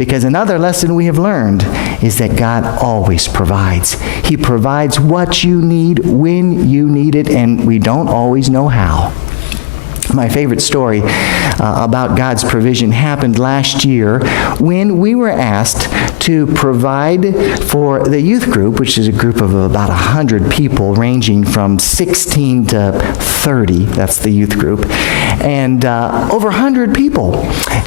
Because another lesson we have learned is that God always provides. He provides what you need when you need it, and we don't always know how. My favorite story about God's provision happened last year when we were asked to provide for the youth group, which is a group of about 100 people ranging from 16 to 30. That's the youth group. And over 100 people.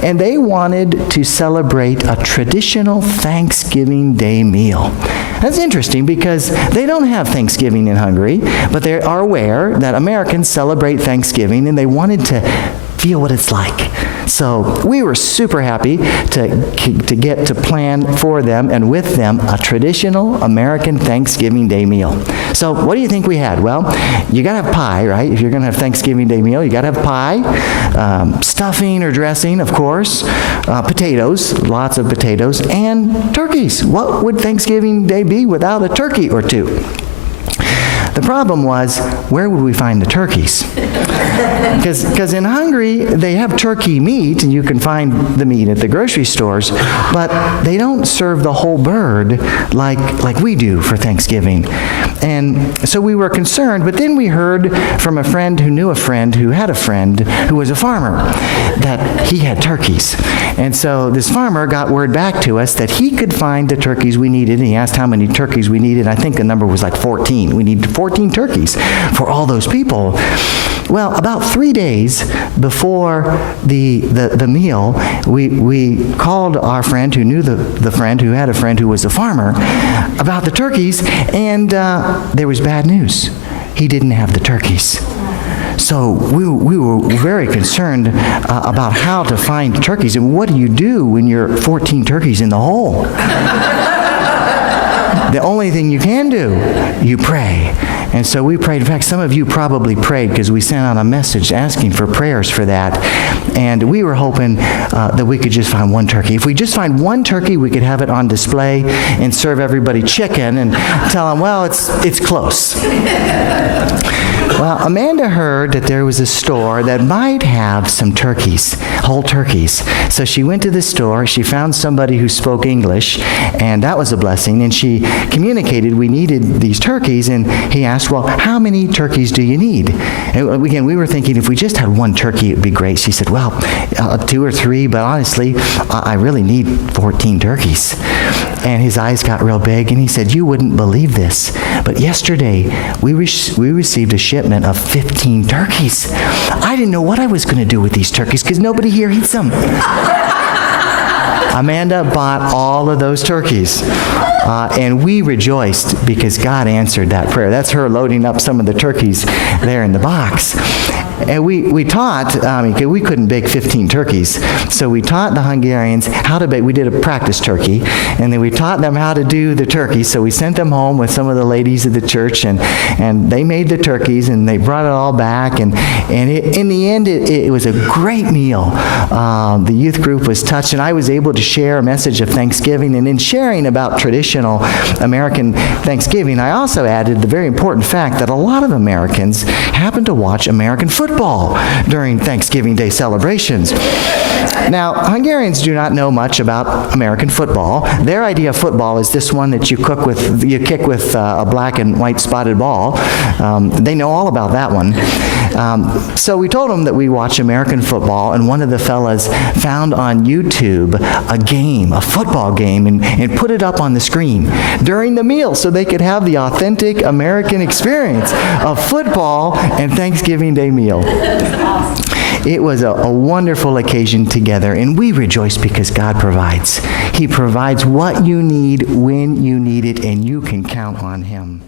And they wanted to celebrate a traditional Thanksgiving Day meal. That's interesting because they don't have Thanksgiving in Hungary, but they are aware that Americans celebrate Thanksgiving, and they wanted to feel what it's like. So we were super happy to get to plan for them and with them a traditional American Thanksgiving Day meal. So what do you think we had? Well, you got to have pie, right? If you're going to have Thanksgiving Day meal, you got to have pie, stuffing or dressing, of course, potatoes, lots of potatoes, and turkeys. What would Thanksgiving Day be without a turkey or two? The problem was, where would we find the turkeys? Because in Hungary, they have turkey meat, and you can find the meat at the grocery stores, but they don't serve the whole bird like we do for Thanksgiving. And so we were concerned, but then we heard from a friend who knew a friend who had a friend who was a farmer that he had turkeys. And so this farmer got word back to us that he could find the turkeys we needed, and he asked how many turkeys we needed. I think the number was like 14. We needed 14 turkeys for all those people. Well, about 3 days before the meal, we called our friend who knew the friend who had a friend who was a farmer about the turkeys, and there was bad news. He didn't have the turkeys. So we were very concerned about how to find turkeys. And what do you do when you're 14 turkeys in the hole? The only thing you can do, you pray. And so we prayed. In fact, some of you probably prayed because we sent out a message asking for prayers for that. And we were hoping that we could just find one turkey. If we just find one turkey, we could have it on display and serve everybody chicken and tell them, well, it's close. Well, Amanda heard that there was a store that might have some turkeys, whole turkeys. So she went to the store, she found somebody who spoke English, and that was a blessing, and she communicated we needed these turkeys, and he asked, well, how many turkeys do you need? And again, we were thinking if we just had one turkey, it would be great. She said, well, 2 or 3, but honestly, I really need 14 turkeys. And his eyes got real big, and he said, you wouldn't believe this, but yesterday we received a shipment of 15 turkeys. I didn't know what I was going to do with these turkeys because nobody here eats them. Amanda bought all of those turkeys. And we rejoiced because God answered that prayer. That's her loading up some of the turkeys there in the box. And we taught, we couldn't bake 15 turkeys, so we taught the Hungarians how to bake. We did a practice turkey, and then we taught them how to do the turkey. So we sent them home with some of the ladies of the church, and they made the turkeys, and they brought it all back. And in the end, it was a great meal. The youth group was touched, and I was able to share a message of Thanksgiving. And in sharing about traditional American Thanksgiving, I also added the very important fact that a lot of Americans happen to watch American football during Thanksgiving Day celebrations. Now, Hungarians do not know much about American football. Their idea of football is this one that you kick with a black and white spotted ball. They know all about that one. So we told them that we watch American football, and one of the fellas found on YouTube a football game, and put it up on the screen during the meal so they could have the authentic American experience of football and Thanksgiving Day meal. It was a wonderful occasion together, and we rejoice because God provides. He provides what you need when you need it, and you can count on Him.